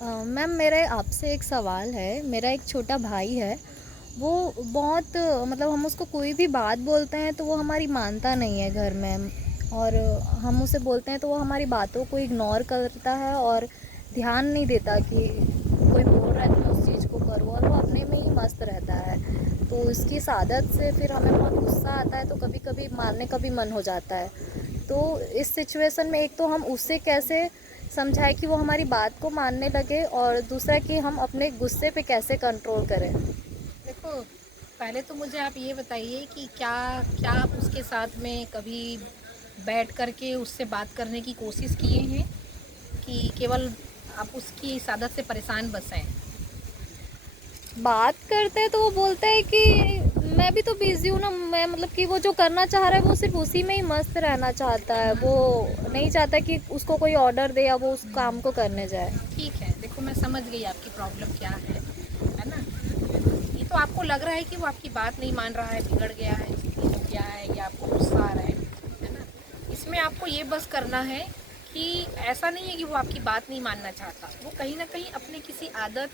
Ma'am मेरा आपसे एक सवाल है। मेरा एक छोटा भाई है। वो बहुत मतलब हम उसको कोई भी बात बोलते हैं तो वो हमारी मानता नहीं है घर में। और हम उसे बोलते हैं तो वो हमारी बातों को इग्नोर करता है और ध्यान नहीं देता कि कोई बोल रहा है तो मैं उस चीज़ को करूँ, और वो अपने में ही मस्त रहता है। तो इसकी इस आदत से फिर हमें बहुत गुस्सा आता है, तो कभी कभी मारने का भी मन हो जाता है। तो इस सिचुएशन में एक तो हम उससे कैसे समझाएं कि वो हमारी बात को मानने लगे, और दूसरा कि हम अपने गुस्से पे कैसे कंट्रोल करें। देखो, पहले तो मुझे आप ये बताइए कि क्या क्या आप उसके साथ में कभी बैठ कर के उससे बात करने की कोशिश किए हैं कि केवल आप उसकी इस आदत से परेशान बस हैं? बात करते हैं तो वो बोलता है कि मैं भी तो बिजी हूँ ना, मैं मतलब कि वो जो करना चाह रहा है वो सिर्फ उसी में ही मस्त रहना चाहता है। वो नहीं चाहता कि उसको कोई ऑर्डर दे या वो उस काम को करने जाए। ठीक है, देखो मैं समझ गई आपकी प्रॉब्लम क्या है ना? ये तो आपको लग रहा है कि वो आपकी बात नहीं मान रहा है, बिगड़ गया है, जिद्दी हो गया है या आपको गुस्सा आ रहा है ना? इसमें आपको ये बस करना है कि ऐसा नहीं है कि वो आपकी बात नहीं मानना चाहता, वो कहीं न कहीं अपने किसी आदत,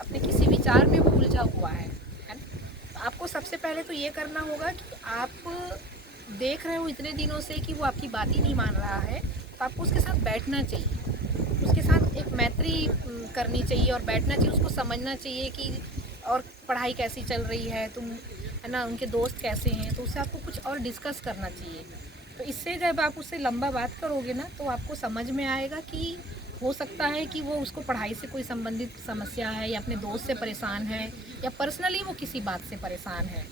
अपने किसी विचार में वो उलझा हुआ है ना? तो आपको सबसे पहले तो ये करना होगा कि आप देख रहे हो इतने दिनों से कि वो आपकी बात ही नहीं मान रहा है, तो आपको उसके साथ बैठना चाहिए। उसके साथ एक मैत्री करनी चाहिए और बैठना चाहिए, उसको समझना चाहिए कि और पढ़ाई कैसी चल रही है, तुम है ना, उनके दोस्त कैसे हैं, तो उससे आपको कुछ और डिस्कस करना चाहिए। तो इससे जब आप उससे लंबा बात करोगे ना, तो आपको समझ में आएगा कि हो सकता है कि वो उसको पढ़ाई से कोई संबंधित समस्या है या अपने दोस्त से परेशान है या पर्सनली वो किसी बात से परेशान है।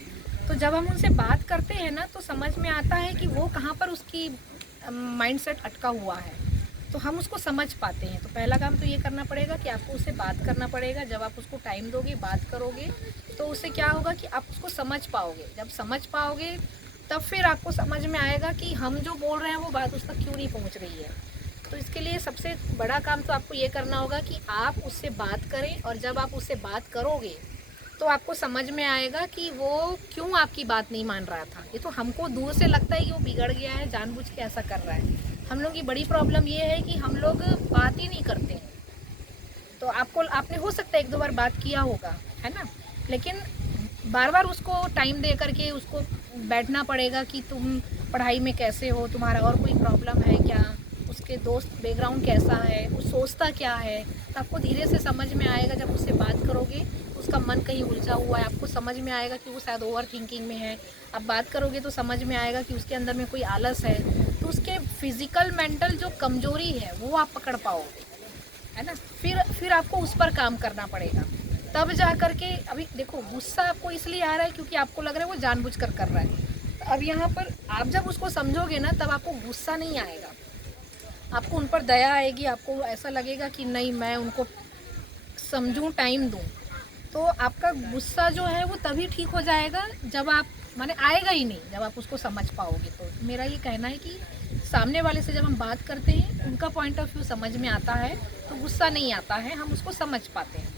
तो जब हम उनसे बात करते हैं ना, तो समझ में आता है कि वो कहाँ पर उसकी माइंडसेट अटका हुआ है, तो हम उसको समझ पाते हैं। तो पहला काम तो ये करना पड़ेगा कि आपको उससे बात करना पड़ेगा। जब आप उसको टाइम दोगे, बात करोगे, तो उससे क्या होगा कि आप उसको समझ पाओगे। जब समझ पाओगे, तब फिर आपको समझ में आएगा कि हम जो बोल रहे हैं वो बात उस तक क्यों नहीं पहुंच रही है। तो इसके लिए सबसे बड़ा काम तो आपको ये करना होगा कि आप उससे बात करें, और जब आप उससे बात करोगे तो आपको समझ में आएगा कि वो क्यों आपकी बात नहीं मान रहा था। ये तो हमको दूर से लगता है कि वो बिगड़ गया है, जानबूझ के ऐसा कर रहा है। हम लोग की बड़ी प्रॉब्लम ये है कि हम लोग बात ही नहीं करते हैं। तो आपको, आपने हो सकता है एक दो बार बात किया होगा, है ना? लेकिन बार बार उसको टाइम दे करके उसको बैठना पड़ेगा कि तुम पढ़ाई में कैसे हो, तुम्हारा और कोई प्रॉब्लम है क्या, उसके दोस्त बैकग्राउंड कैसा है, वो सोचता क्या है। तो आपको धीरे से समझ में आएगा। जब उससे बात करोगे तो उसका मन कहीं उलझा हुआ है, आपको समझ में आएगा कि वो शायद ओवर थिंकिंग में है। आप बात करोगे तो समझ में आएगा कि उसके अंदर में कोई आलस है। तो उसके फिजिकल मेंटल जो कमजोरी है वो आप पकड़ पाओगे, है ना? फिर आपको उस पर काम करना पड़ेगा। तब जा कर के, अभी देखो गुस्सा आपको इसलिए आ रहा है क्योंकि आपको लग रहा है वो जानबूझकर कर रहा है। तो अब यहाँ पर आप जब उसको समझोगे ना, तब आपको गुस्सा नहीं आएगा, आपको उन पर दया आएगी। आपको ऐसा लगेगा कि नहीं, मैं उनको समझूं, टाइम दूं। तो आपका गुस्सा जो है वो तभी ठीक हो जाएगा जब आप, माने आएगा ही नहीं जब आप उसको समझ पाओगे। तो मेरा ये कहना है कि सामने वाले से जब हम बात करते हैं, उनका पॉइंट ऑफ व्यू समझ में आता है, तो गुस्सा नहीं आता है, हम उसको समझ पाते हैं।